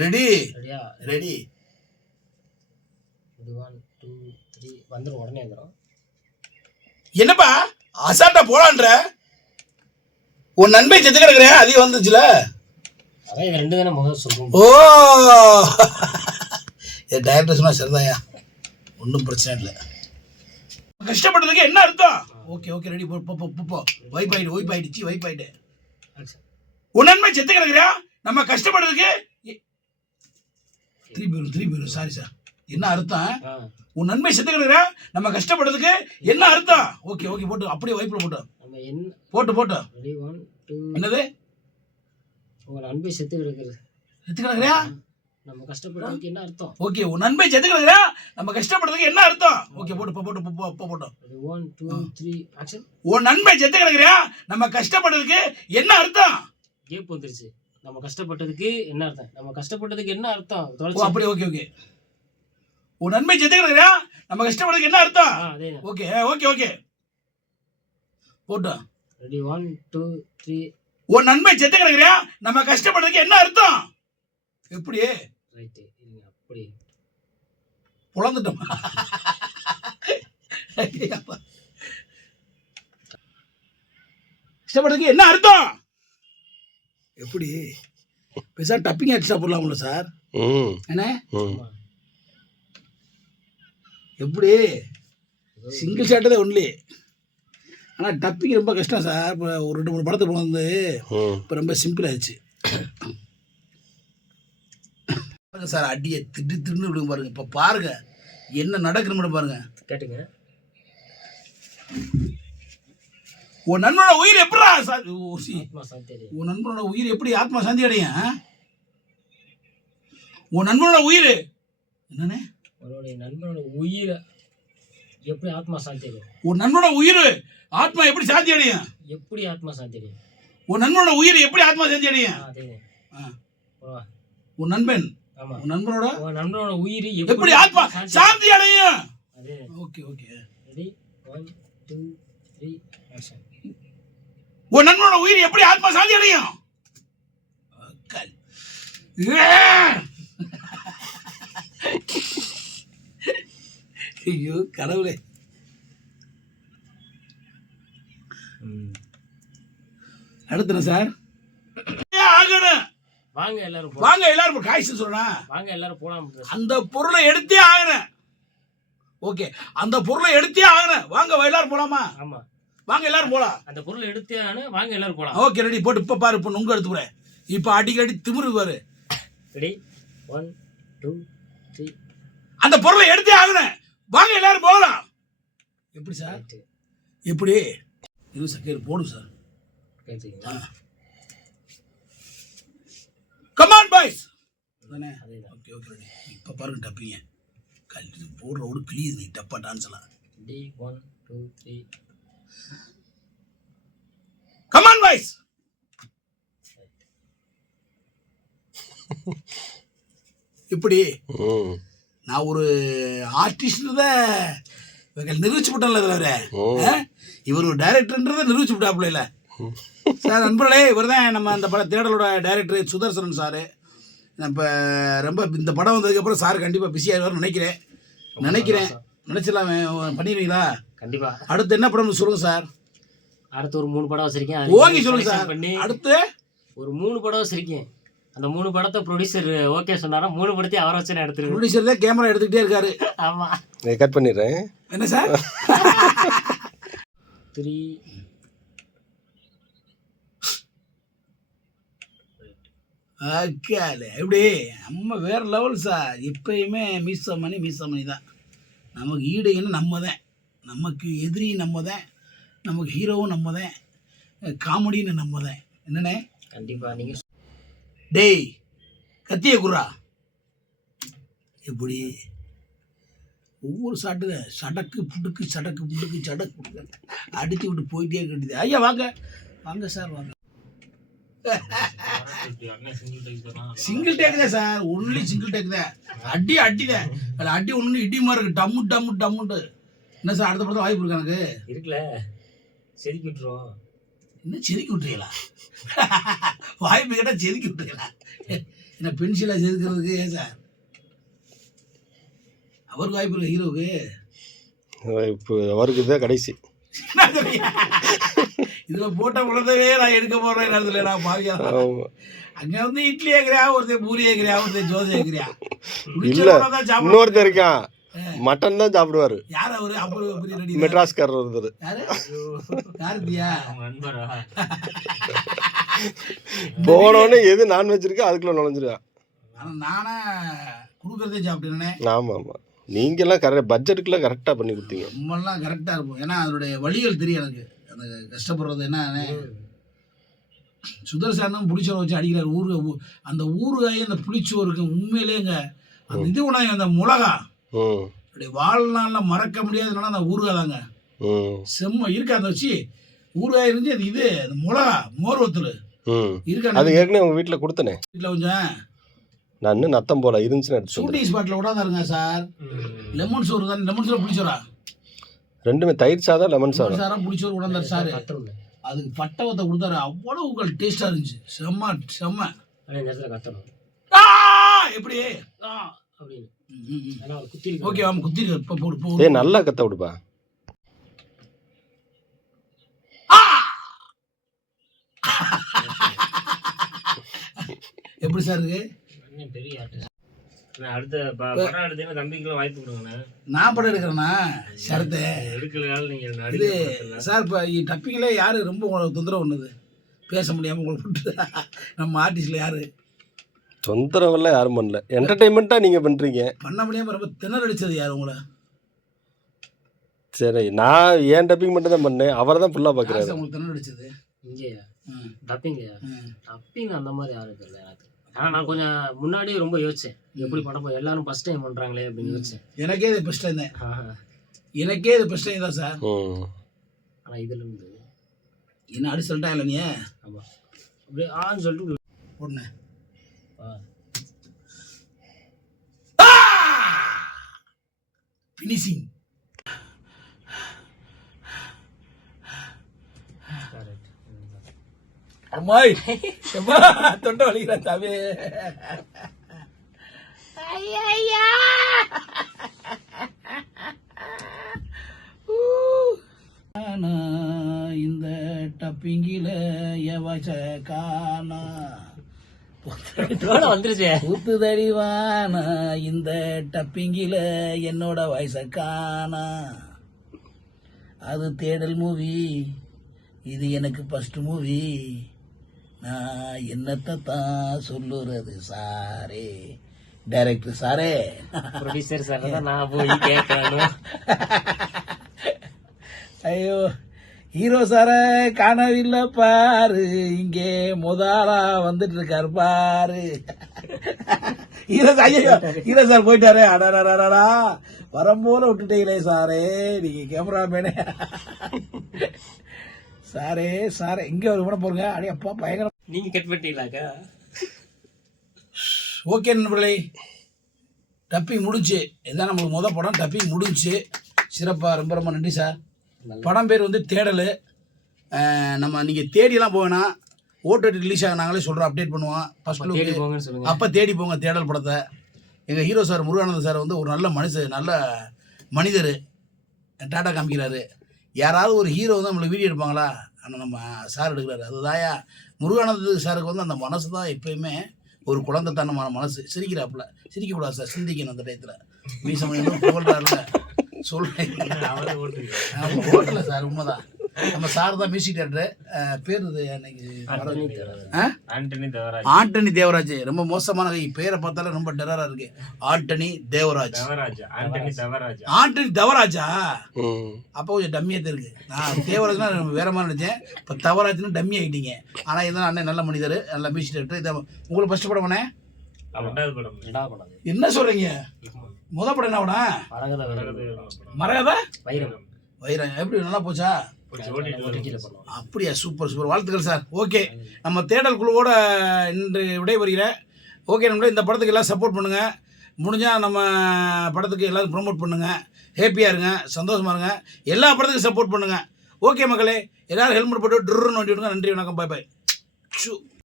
Ready ரெடியா? Ready. 1 2 3 வந்துரும். உடனே வந்துரும். என்னப்பா அசால்ட்டா போலான்ற? உன் நண்பை செத்து கிடக்குறேன் அது வந்துச்சுல. அதான் இது ரெண்டு தானே முதல்ல சொல்லுவோம். ஓ என் டைரக்டர் சொன்னா சரிதாயா, ஒன்றும் பிரச்சனை இல்லை. கஷ்டப்பட்டதுக்கு என்ன அர்த்தம்? Okay okay ready. போ வைப் ஆயிடுச்சு. உன் நன்மை செத்து கிடக்குறியா? நம்ம கஷ்டப்பட்டதுக்கு திருப்பி சாரி சார், என்ன அர்த்தம்? உன் நன்மை செத்து கிடக்குறியா? நம்ம கஷ்டப்பட்டதுக்கு என்ன அர்த்தம்? ஓகே ஓகே போட்டு அப்படியே வைப்பில் போட்டு என்னது? உங்க நண்பை செத்து கிடக்குறியா? நம்ம கஷ்டப்பட்டதுக்கு என்ன அர்த்தம்? ஓகே உன் நண்பை செத்து கிடக்குறியா? நம்ம கஷ்டப்பட்டதுக்கு என்ன அர்த்தம்? ஓகே போட்டு 1 2 3 ஆக்ஷன். உன் நண்பை செத்து கிடக்குறியா? நம்ம கஷ்டப்பட்டதுக்கு என்ன அர்த்தம்? கேப் வந்துருச்சு. நம்ம கஷ்டப்பட்டதுக்கு என்ன அர்த்தம்? நம்ம கஷ்டப்பட்டதுக்கு என்ன அர்த்தம்? அப்படி ஓகே. உன் நண்பை செத்து கிடக்குறியா? நம்ம கஷ்டப்பட்டதுக்கு என்ன அர்த்தம்? ஓகே போட்டு ரெடி. 1 2 3. உன் நண்பை செத்து கிடக்குறியா? நம்ம கஷ்டப்பட்டதுக்கு என்ன அர்த்தம்? எப்படி ரைட் அப்படி புலந்துட்டோம். கஷ்டப்பட்டதுக்கு என்ன அர்த்தம்? எப்படி பேசா டப்பிங் எக்ஸ்ட்ரா போடலாம்ல சார்? என்ன எப்படி சிங்கிள் ஷாட்டு தான் ஒன்லி, ஆனால் டப்பிங் ரொம்ப கஷ்டம் சார். இப்போ ஒரு 2 3 படத்துக்கு போனது இப்போ ரொம்ப சிம்பிள் ஆயிடுச்சு. பாருங்க சார், அடியை தின்னு விடுங்க பாருங்க. இப்போ பாருங்க என்ன நடக்குன்னு பாருங்க. கேட்டுங்க. உன் நண்பனோட உயிர் எப்படா உன் நண்பனோட உயிர் எப்படி ஆத்மா சாந்தி அடையும்? உன் நண்பனோட உயிர் என்னன்னு? உன்னுடைய நண்பனோட உயிர் எப்படி ஆத்மா சாந்தி அடையும்? உன் நண்பனோட உயிர் ஆத்மா எப்படி சாந்தி அடையும்? எப்படி ஆத்மா சாந்தி அடையும்? உன் நண்பனோட உயிர் எப்படி ஆத்மா சாந்தி அடையும்? உன் நண்பன் உன் நண்பனோட உயிர் எப்படி ஆத்மா சாந்தி அடையும்? Okay ready 1 2 3 action. உன் நண்பனோட உயிர் எப்படி ஆத்மா சாந்தி அடையும்? ஐயோ கடவுளே. அடுத்த சார் வாங்க எல்லாரும் காய்ச்சல் சொல்லணும். வாங்க எல்லாரும் போலாம். அந்த பொருளை எடுத்தே ஆகணும். ஓகே அந்த பொருளை எடுத்தே ஆகணும். வாங்க எல்லாரும் போலாமா? ஆமா வாங்க எல்லாரும் போலாம். அந்த பொருளை எடுத்தே ஆகணும். வாங்க எல்லாரும் போலாம். ஓகே ரெடி போட்டு இப்ப பாரு. இப்ப நுங்க எடுத்து போறேன். இப்ப அடிக்கடி திமிரு பாரு. ரெடி 1 2 3. அந்த பொருளை எடுத்தே ஆகணும். வாங்க எல்லாரும் போகலாம். எப்படி சார்? எப்படி இது சக்கேர் போடு சார். கேட்டீங்களா? Come on boys. அதானே? Okay ready. இப்ப பாருங்க டப்பிங்க கல்லு போடுற ஒரு கிளியுது. நீ டப்பா டான்ஸ்லாம். ரெடி 1 2 3. Come on boys. இப்படி நான் ஒரு ஆர்டிஸ்ட்ன்றத நிரூபிச்சு விட்டேன்ல இதில். இவர் ஒரு டைரக்டர்ன்றதை நிரூபிச்சு விட்டாப்புல இல்லை சார். நண்பர்களே, இவர் தான் நம்ம அந்த படம் தேடலோட டைரக்டர் சுதர்சனன் சார். இப்போ ரொம்ப இந்த படம் வந்ததுக்கப்புறம் சார் கண்டிப்பாக பிஸியாகிடுவார்னு நினைக்கிறேன். நினச்சிடலாம். பண்ணிடுவீங்களா? கண்டிப்பாக. அடுத்து என்ன படம் சொல்லுங்கள் சார்? அடுத்து ஒரு 3 படம் வச்சிருக்கேன். ஓகே சொல்லுங்கள் சார். அடுத்து ஒரு 3 படம் வச்சிருக்கேன். அந்த 3 படத்தை ப்ரொடியூசர் ஓகே சொன்னாரா 3 படத்தையும் அவரை வச்சு எடுத்துருக்கேன். ப்ரொடியூசர் தான் கேமரா எடுத்துக்கிட்டே இருக்காரு. ஆமா கட் பண்ணிடுறேன். என்ன சார்? 3 எப்படி நம்ம வேற லெவல் சார். எப்பயுமே மீசமணி தான் நமக்கு ஈடுன்னு. நம்ம தான் நமக்கு எதிரி, நம்ம தான் நமக்கு ஹீரோவும், நம்ம தான் காமெடின்னு, நம்ம தான். என்னண்ணே? கண்டிப்பா. நீங்க டேய் கத்திய குர்ரா. எப்படி ஒவ்வொரு சாட்டு தான் சடக்கு புட்டுக்கு அடிச்சு விட்டு போயிட்டே கட்டுது. ஐயா வாங்க சார் வாங்க. சிங்கிள் டேக் தான் சார். ஒன்லி சிங்கிள் டேக் தான். அடிதான் அடி ஒன்று இடி மாதிரி இருக்கு. டம்முட்டு. என்ன சார் அடுத்த படத்தை வாய்ப்பு இருக்கு? எனக்கு இருக்குல்ல. செதுக்கி விட்டுருவோம். என்ன செதுக்கி விட்டுறீங்களா? வாய்ப்பு கேட்டால் செதுக்கி விட்டுறீங்களா? என்ன பென்சிலாக செதுக்கிறதுக்கு ஏன் சார்? அவருக்கு வாய்ப்பு இல்லை ஹீரோவுக்கு. இப்போ அவருக்கு தான் கடைசி. இதில் போட்ட உலகவே நான் எடுக்க போகிறேன் நேரத்தில் நான் பாவியா. அங்கே வந்து இட்லி ஏற்கிறியா, ஒருத்தர் பூரி ஏற்கிறியா, ஒருத்தர் ஜோதி ஏற்கிறியா. இல்லை இன்னொருத்தர் இருக்கான் மட்டன் தான் சாப்பிடுவாரு. யார் அவரு? அப்புறம் பெரிய ரெடி மெட்ராஸ்காரர் ஒருத்தர். யாரு? யாருதியா? நண்பரா? போனோடனே எது நான்வெஜ் இருக்கோ அதுக்குள்ள நுழைஞ்சிருக்கான். ஆனால் நானே கொடுக்குறதே சாப்பிட்டேனே. ஆமாம் ஆமாம், நீங்கள்லாம் கரெக்ட் பட்ஜெட்டுக்குலாம் கரெக்டாக பண்ணி கொடுத்தீங்க. ரொம்பலாம் கரெக்டாக இருக்கும். ஏன்னா அதனுடைய வழிகள் தெரியும் எனக்கு. அந்த கஷ்டப்படுறது என்ன சுதர்சனம் புளிச்சோரை வச்சு அடிக்கிறார். அந்த ஊறுகாய் அந்த புளிச்சோருக்கு உண்மையிலேங்க அந்த இது உணவு அந்த மிளகா அப்படியே வாழ்நாளில் மறக்க முடியாதுன்னா அந்த ஊறுகாய் தாங்க. செம்ம இருக்கா அதை வச்சு ஊறுகாய் இருந்து அது இது அந்த மிளகா மோர் வத்தல் இருக்கா. அது ஏற்கனவே உங்கள் வீட்டில் கொடுத்தனே. வீட்டில் கொஞ்சம் நான் நத்தம் போல இருந்துச்சுன்னு எடுத்து ஷூட்டிங் ஸ்பாட்டில் விடாதாருங்க சார். லெமன் சோறு தான். லெமன் சோறு புளிச்சோரா? ரெண்டுமே தயிர் சாதம் லெமன் சாதம். சாரம் புளிச்சோறு விடாந்தார் சார். அதுக்கு பட்டவத்தை கொடுத்தாரு. அவ்வளவு டேஸ்டாக இருந்துச்சு. செம்ம செம்ம. கத்தணும் எப்படி அப்படின்னு குத்தி. ஓகே ஆமாம் குத்தி. இப்போ போடு. ஏ நல்லா கத்த விடுப்பா. எப்படி சார் இருக்கு? பெரிய ஆர்டிஸ்ட். அடுத்த படம் எடுத்தீங்கன்னா தம்பிக்கெல்லாம் வாய்ப்பு கொடுங்கண்ணா. நான் படம் எடுக்கிறேண்ணா சரத்து எடுக்கலனாலும் நீங்கள் இது சார். இப்போ டப்பிங்கில் யார் ரொம்ப உங்களுக்கு தொந்தரவு பண்ணுது? பேச முடியாமல் உங்களுக்கு விட்டு நம்ம ஆர்டிஸ்டில் யார் தொந்தரவெல்லாம் யாரும் பண்ணல. என்டர்டெயின்மெண்ட்டாக நீங்கள் பண்ணுறீங்க. பண்ண முடியாமல் ரொம்ப திணறடிச்சது யார் உங்களை? சரி, நான் ஏன் டப்பிங் மட்டும் தான் பண்ணேன். அவரை தான் ஃபுல்லாக பார்க்குறாரு. உங்களுக்கு திணறடிச்சது இங்கேயா? டப்பிங் அந்த மாதிரி யாரும் தெரியல எனக்கு. ஆனால் நான் கொஞ்சம் முன்னாடியே ரொம்ப யோசிச்சேன், எப்படி படம் எல்லாரும் ஃபர்ஸ்ட் டைம் பண்ணுறாங்களே அப்படின்னு யோசிச்சேன். எனக்கே இது ஃபர்ஸ்ட் டைம் தான். எனக்கே இது ஃபர்ஸ்ட் டைம் தான் சார். ஆனால் இதில் இருந்து என்ன அடி சொல்லிட்டா இல்லை நீ? ஆமாம், அப்படியே ஆன்னு சொல்லிட்டு ஒன்று ஃபினிஷிங். அம்மாய் தொண்டை வலிக்கிறேன் சாமி. இந்த டப்பிங்கில எவச காணா வந்துருச்சு ஊத்து தடிவானா. இந்த டப்பிங்கில என்னோட வயச காணா. அது தேடல் மூவி, இது எனக்கு ஃபர்ஸ்ட் மூவி. நான் என்னத்தை தான் சொல்லுறது சாரே. டைரக்டர் சாரே, ப்ரொடியூசர் சார் தான் நான் போய் கேட்கணும். ஐயோ ஹீரோ சார காணவில்லை பாரு, இங்கே முதலா வந்துட்டு இருக்காரு பாரு. ஹீரோ சார் போயிட்டாரு. அடடா வரும்போல விட்டுட்டீங்களே சாரே, நீங்க கேமராமேனே. சாரே சாரே இங்க ஒரு கூட போறீங்க. அடே அப்பா பயங்கரம். நீங்க கட் பண்ணிட்டீங்களாக்கா? ஓகே நண்பர்களே, டப்பிங் முடிஞ்சு. இதுதான் நம்மளுக்கு முதல் படம். டப்பிங் முடிஞ்சு சிறப்பாக. ரொம்ப ரொம்ப நன்றி சார். படம் பேர் வந்து தேடல். நம்ம நீங்கள் தேடியெல்லாம் போவேன்னா ஓடிடி ரிலீஸ் ஆக நாங்களே சொல்கிறோம், அப்டேட் பண்ணுவோம். ஃபர்ஸ்ட் லுக் அப்போ தேடி போங்க தேடல் படத்தை. எங்கள் ஹீரோ சார் முருகானந்தன் சார் வந்து ஒரு நல்ல மனுஷன், நல்ல மனிதர். டாட்டா காமிக்கிறாரு. யாராவது ஒரு ஹீரோ வந்து நம்மளுக்கு வீடியோ எடுப்பாங்களா? ஆனால் நம்ம சார் எடுக்கிறாரு. அதுதாயா முருகானந்த சாருக்கு வந்து அந்த மனசு தான் எப்பயுமே ஒரு குழந்தைத்தனமான மனசு. சிரிக்கிறாப்புல. சிரிக்கக்கூடாது சார், சிந்திக்கணும் அந்த டயத்தில். மீசமணியும் புகழ்றாருல சொல்கிறேன். ஓட்டல சார், உண்மைதான். நம்ம சார் தான் மியூசிக் டேரக்டர். பேர் ஆண்டனி தேவராஜ். ரொம்ப மோசமான பேரை பார்த்தாலும் ரொம்ப டெரரா இருக்கு. ஆண்டனி தேவராஜ். ஆண்டனி தேவராஜா? அப்போ கொஞ்சம் டம்மியா இருக்கு. நான் தேவராஜ்னா வேற மாதிரி நினைச்சேன். இப்போ தவராஜ்னு டம்மி ஆகிட்டீங்க. ஆனால் இதுதான் அண்ணன் நல்ல மனிதர், நல்ல மியூசிக் டேரக்டர். இதை உங்களுக்கு ஃபர்ஸ்ட் படம் பண்ணேன். என்ன சொல்றீங்க? முத படம் என்ன படம்? மரகத வைரம். எப்படி நல்லா போச்சா? அப்படியா? சூப்பர் சூப்பர், வாழ்த்துக்கள் சார். ஓகே, நம்ம தேடல் குழுவோட இன்று விடைபெறுகிறேன். ஓகே நம்மளே இந்த படத்துக்கு எல்லாம் சப்போர்ட் பண்ணுங்கள். முடிஞ்சால் நம்ம படத்துக்கு எல்லாரும் ப்ரொமோட் பண்ணுங்கள். ஹேப்பியாக இருங்க, சந்தோஷமாக இருங்க. எல்லா படத்துக்கும் சப்போர்ட் பண்ணுங்கள். ஓகே மக்களே, எல்லோரும் ஹெல்மெட் போட்டு ட்ருன்னு வண்டி விடுங்க. நன்றி, வணக்கம், பாய் பாய்.